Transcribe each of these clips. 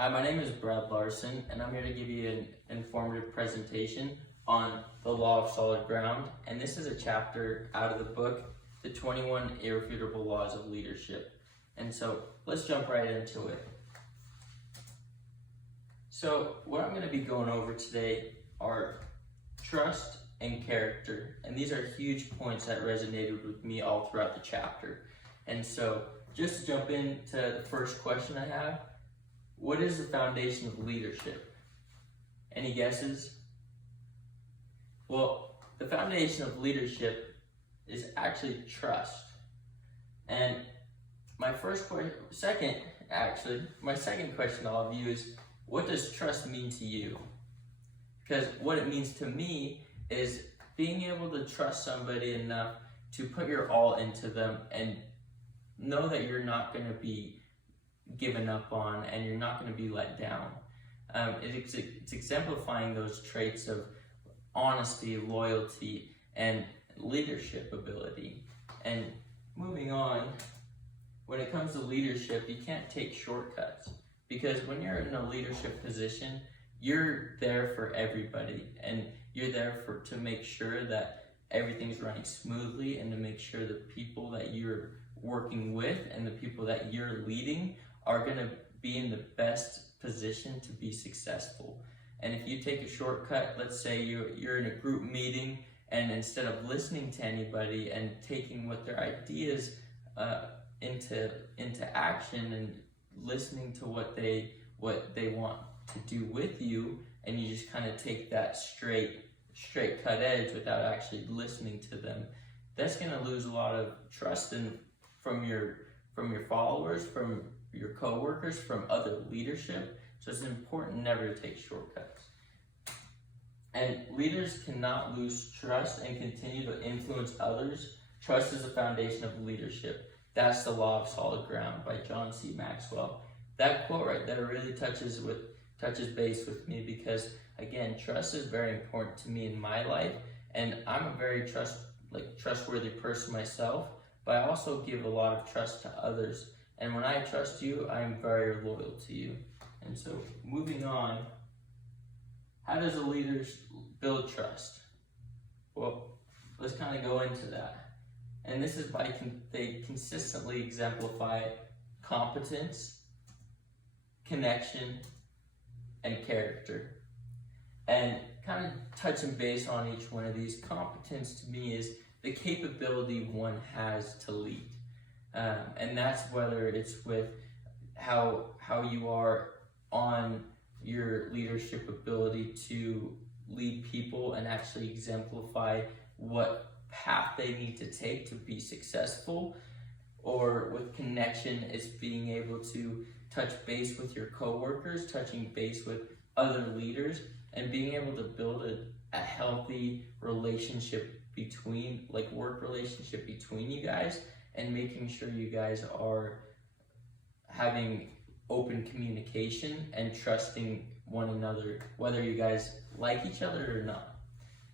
Hi, my name is Brad Larson, and I'm here to give you an informative presentation on the law of solid ground. And this is a chapter out of the book, The 21 Irrefutable Laws of Leadership. And so let's jump right into it. So what I'm going to be going over today are trust and character. And these are huge points that resonated with me all throughout the chapter. And so just to jump into the first question I have, what is the foundation of leadership? Any guesses? Well, the foundation of leadership is actually trust. And my second question to all of you is, what does trust mean to you? Because what it means to me is being able to trust somebody enough to put your all into them and know that you're not going to be given up on and you're not going to be let down. It's exemplifying those traits of honesty, loyalty, and leadership ability. And moving on, when it comes to leadership, you can't take shortcuts, because when you're in a leadership position, you're there for everybody, and you're there to make sure that everything's running smoothly, and to make sure the people that you're working with and the people that you're leading are going to be in the best position to be successful. And if you take a shortcut, let's say you're in a group meeting, and instead of listening to anybody and taking what their ideas into action and listening to what they want to do with you, and you just kind of take that straight cut edge without actually listening to them, that's going to lose a lot of trust from your followers, from your coworkers, from other leadership. So it's important never to take shortcuts. And leaders cannot lose trust and continue to influence others. Trust is the foundation of leadership. That's the law of solid ground by John C. Maxwell. That quote right there really touches base with me, because again, trust is very important to me in my life, and I'm a very trustworthy person myself, but I also give a lot of trust to others. And when I trust you, I'm very loyal to you. And so moving on, how does a leader build trust? Well, let's kind of go into that. And this is by they consistently exemplify competence, connection, and character. And kind of touching base on each one of these, competence to me is the capability one has to lead. And that's whether it's with how you are on your leadership ability to lead people and actually exemplify what path they need to take to be successful. Or with connection, it's being able to touch base with your coworkers, touching base with other leaders, and being able to build a healthy relationship work relationship between you guys, and making sure you guys are having open communication and trusting one another, whether you guys like each other or not.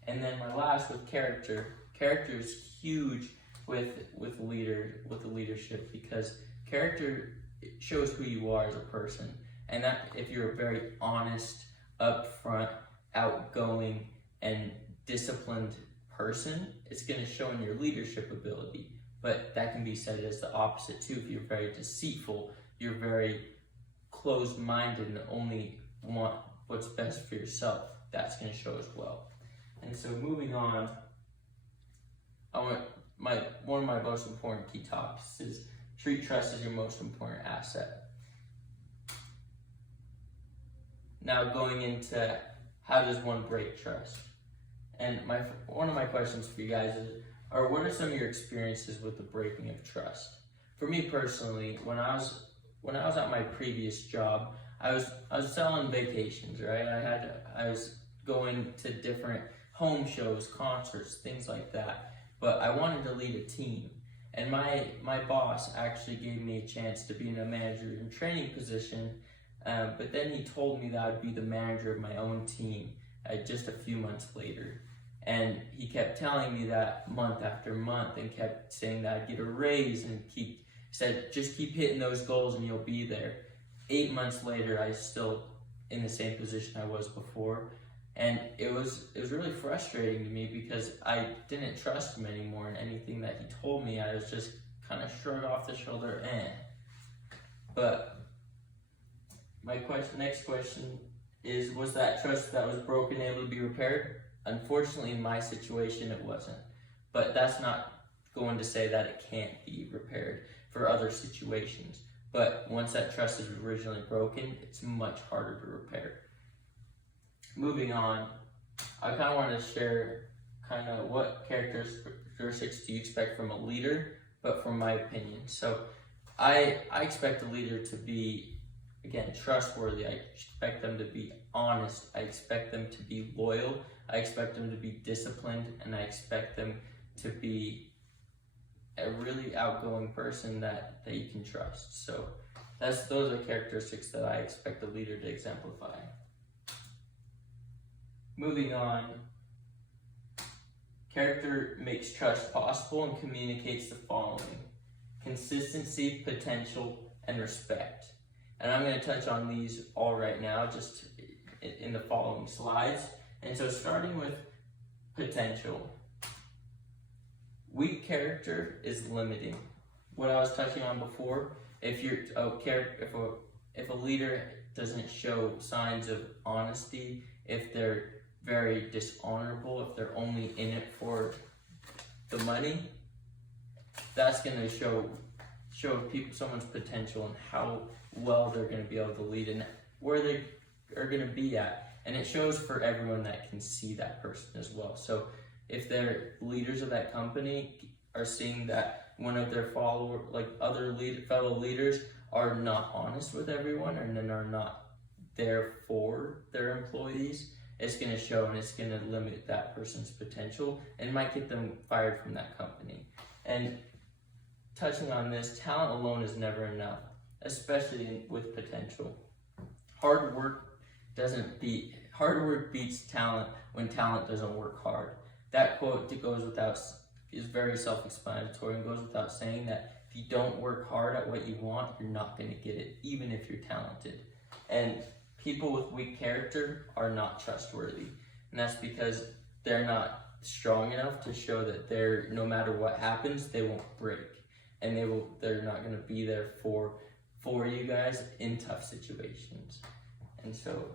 And then my last, with character. Character is huge with the leadership, because character shows who you are as a person. And that if you're a very honest, upfront, outgoing, and disciplined person, it's going to show in your leadership ability. But that can be said as the opposite too. If you're very deceitful, you're very closed-minded and only want what's best for yourself, that's going to show as well. And so moving on, one of my most important key topics is treat trust as your most important asset. Now going into how does one break trust? And one of my questions for you guys is, what are some of your experiences with the breaking of trust? For me personally, when I was at my previous job, I was selling vacations, right? I was going to different home shows, concerts, things like that. But I wanted to lead a team. And my boss actually gave me a chance to be in a manager in training position, but then he told me that I'd be the manager of my own team just a few months later. And he kept telling me that month after month, and kept saying that I'd get a raise, and said, just keep hitting those goals and you'll be there. 8 months later, I still in the same position I was before, and it was really frustrating to me because I didn't trust him anymore, and anything that he told me, I was just kind of shrug off the shoulder, But my next question is, was that trust that was broken able to be repaired? Unfortunately, in my situation, it wasn't. But that's not going to say that it can't be repaired for other situations. But once that trust is originally broken, it's much harder to repair. Moving on, I kind of want to share kind of what characteristics do you expect from a leader, but from my opinion. So I expect a leader to be, again, trustworthy. I expect them to be honest. I expect them to be loyal. I expect them to be disciplined, and I expect them to be a really outgoing person that you can trust. So those are characteristics that I expect a leader to exemplify. Moving on, character makes trust possible and communicates the following: consistency, potential, and respect. And I'm going to touch on these all right now, just in the following slides. And so starting with potential. Weak character is limiting. What I was touching on before, if a leader doesn't show signs of honesty, if they're very dishonorable, if they're only in it for the money, that's going to show someone's potential and how well they're going to be able to lead and where they are going to be at. And it shows for everyone that can see that person as well. So if their leaders of that company are seeing that one of their fellow leaders are not honest with everyone and then are not there for their employees, it's going to show, and it's going to limit that person's potential and might get them fired from that company. And touching on this, talent alone is never enough, especially with potential. Hard work beats talent when talent doesn't work hard. That quote is very self-explanatory and goes without saying that if you don't work hard at what you want, you're not going to get it, even if you're talented. And people with weak character are not trustworthy. And that's because they're not strong enough to show that no matter what happens, they won't break. And they're not going to be there for you guys in tough situations. And so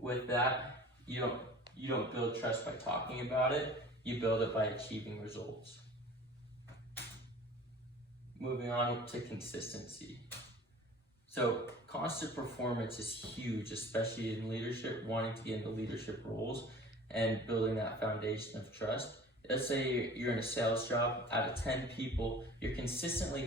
with that, you don't build trust by talking about it, you build it by achieving results. Moving on to consistency. So constant performance is huge, especially in leadership, wanting to get into leadership roles and building that foundation of trust. Let's say you're in a sales job, out of 10 people, you're consistently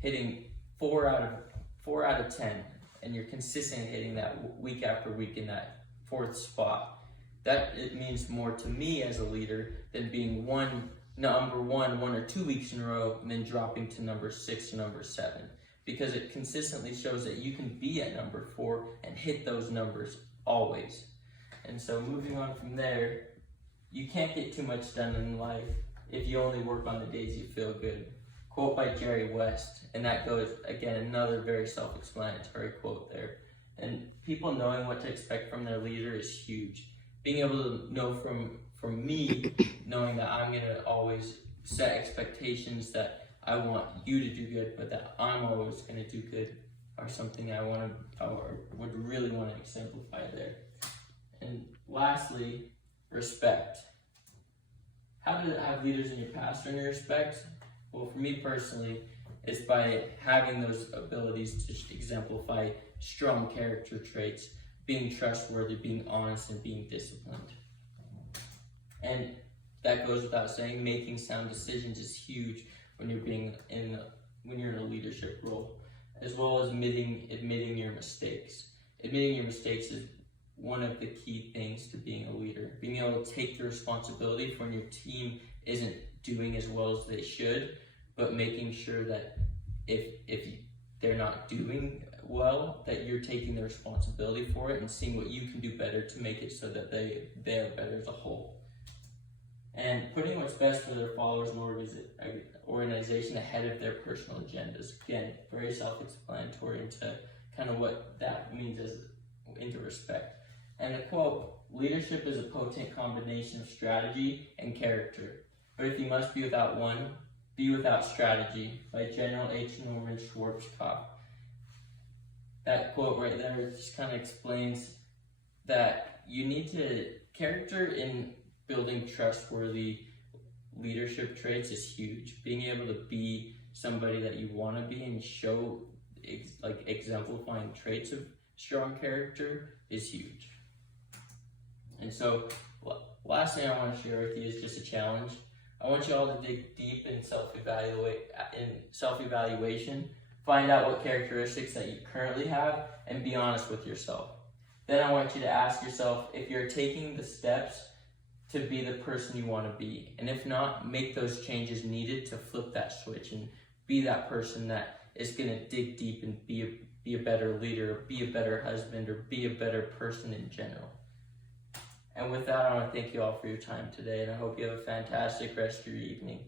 hitting 4 out of 10, and you're consistently hitting that week after week in that 4th spot. That it means more to me as a leader than being number one 1 or 2 weeks in a row and then dropping to number 6 or number 7. Because it consistently shows that you can be at number 4 and hit those numbers always. And so moving on from there, you can't get too much done in life if you only work on the days you feel good. Quote by Jerry West, and that goes, again, another very self-explanatory quote there. And people knowing what to expect from their leader is huge. Being able to know from me, knowing that I'm going to always set expectations that I want you to do good, but that I'm always going to do good, are something I would really want to exemplify there. And lastly, respect. How to have leaders in your past earn your respect? Well, for me personally, it's by having those abilities to exemplify strong character traits, being trustworthy, being honest, and being disciplined. And that goes without saying, making sound decisions is huge when you're in a leadership role, as well as admitting your mistakes. Admitting your mistakes is one of the key things to being a leader. Being able to take the responsibility for when your team isn't doing as well as they should, but making sure that if they're not doing well, that you're taking the responsibility for it and seeing what you can do better to make it so that they're better as a whole. And putting what's best for their followers and organization ahead of their personal agendas. Again, very self-explanatory kind of what that means as into respect. And the quote, leadership is a potent combination of strategy and character. But if you must be without one, be without strategy, by General H. Norman Schwarzkopf. That quote right there just kind of explains that you need to, character in building trustworthy leadership traits is huge. Being able to be somebody that you want to be and show exemplifying traits of strong character is huge. And so, last thing I want to share with you is just a challenge. I want you all to dig deep in self-evaluation, find out what characteristics that you currently have, and be honest with yourself. Then I want you to ask yourself if you're taking the steps to be the person you want to be. And if not, make those changes needed to flip that switch and be that person that is going to dig deep and be a better leader, be a better husband, or be a better person in general. And with that, I want to thank you all for your time today, and I hope you have a fantastic rest of your evening.